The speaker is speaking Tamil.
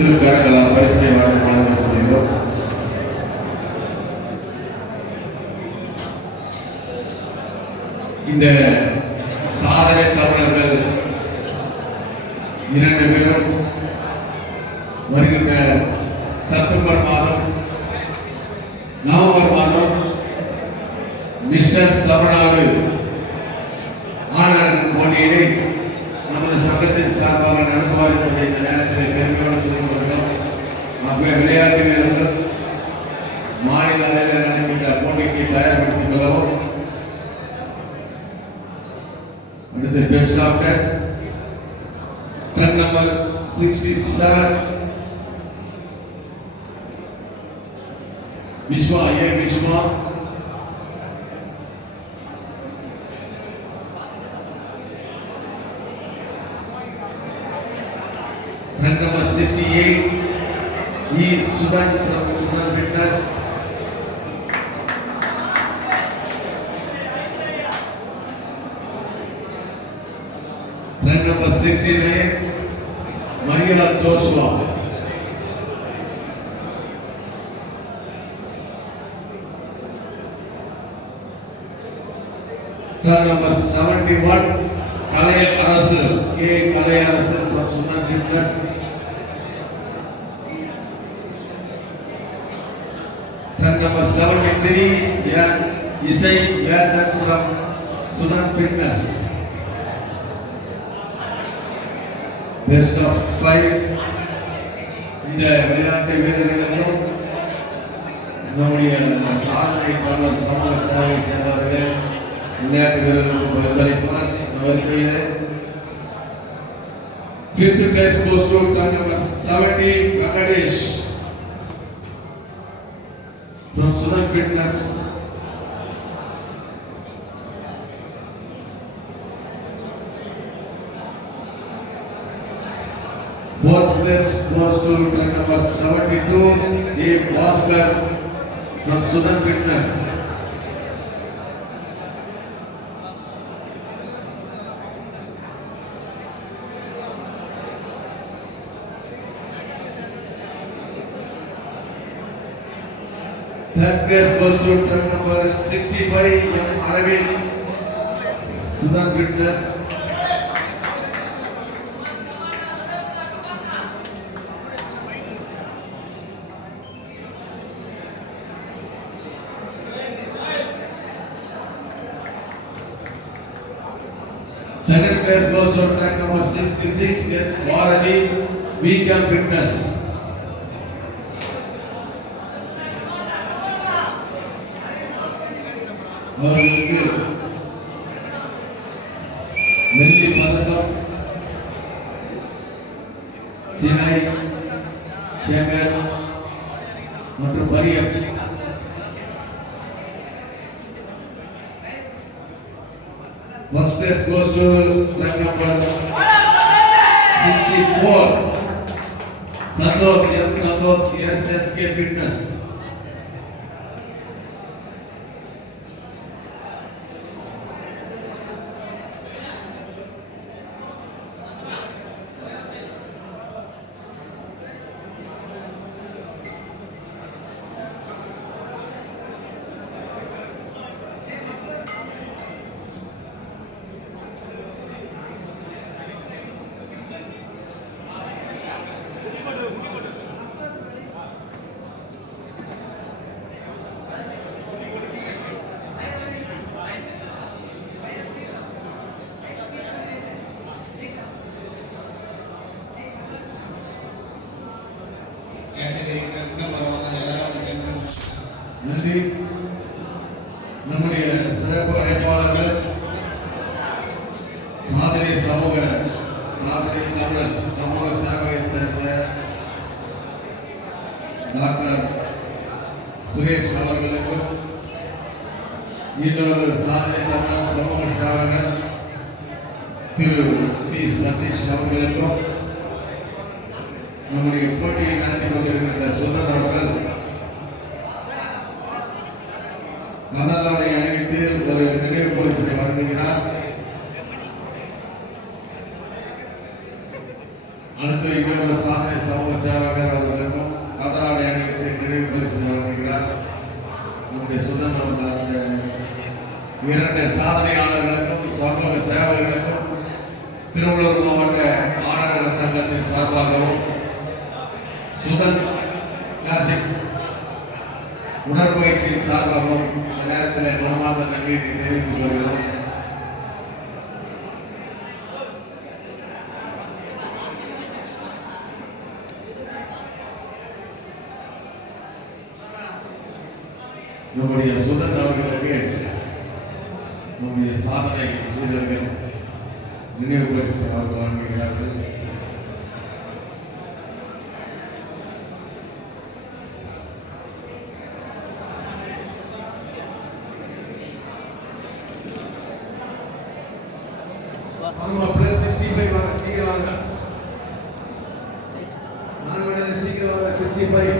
திருக்கரங்களால் பரிசனை வழங்கப்படுகிறோம். இந்த சாதனை தமிழர்கள் 2 பேரும் வருகின்ற செப்டம்பர் மாதம் நவம்பர் மாதம் மிஸ்டர் தமிழ்நாடு ஆணழகன் போட்டியினை நமது சங்கத்தின் சார்பாக நடத்துவார் என்பதை இந்த நேரத்தில் பெருமையோடு சொல்லிக் கொள்கிறோம். விளையாட்டு வீரர்கள் மாநில அளவில் நடைபெற்ற போட்டிக்கு தயார்படுத்திக் கொள்ளவும். அடுத்து best after ton number 67 Viswa Viswa ton number 68 Sudan from Sudan Fitness. Ran number 69 Maria Joshua. Ran number 71 Kalay Arasu Kalay Arasu from Sudan Fitness. Ran number 73 Isai Yadhan from Sudan Fitness. Best of 5 இந்த விளையாட்டு வீரர்களுக்கும் நம்முடைய சாதனை பாடல் சமூக சேவை சேர்ந்தவர்களே விளையாட்டு வீரர்களுக்கு பரிசளிப்பார். இந்த வரிசையில் 5th place goes to turn number 70 Venkatesh from Sudan Fitness. Fourth place goes to turn number 72 A. Bhaskar from Sudan Fitness. Third place goes to turn number 65 M. Aravind, Sudan Fitness. Second place goes to turn number 66 S. Bharati, Weekend Fitness. அவர்களுக்கு வெள்ளி பதக்கம் சினாய் சேகர் மற்றும் பரியப். First place goes to track number 64 Santosh SSK Fitness. நன்றி. நம்முடைய சிறப்பு அழைப்பாளர்கள் சாதனை தமிழர் சமூக சேவையை சேர்ந்த டாக்டர் சுரேஷ் அவர்களுக்கும் இன்னொரு சாதனை தமிழர் சமூக சேவகர் திரு பி சதீஷ் அவர்களுக்கும் நம்முடைய போட்டியை நடத்தி கொண்டிருக்கின்ற சுதன் அவர்கள் மதநாளை அணிவித்து ஒரு நினைவு பரிசினை வழங்குகிறார். அடுத்து இன்னொரு சாதனை சமூக சேவகர் சார்பாகவும் சுதன் கிளாசிக்ஸ் உடற்பயிற்சியின் சார்பாகவும் இந்த நேரத்தில் குணமார்ந்த நன்றியை தெரிவித்துக் கொள்கிறோம். நம்முடைய சுதன் அவர்களுக்கு நம்முடைய சாதனை வீரர்கள் நினைவு பரிசு அவர்கள் வழங்குகிறார்கள். பிளஸ் 65 வாங்க, சீக்கிரம் வாங்க, 4 மணி நேரம் சீக்கிரம் வாங்க. 65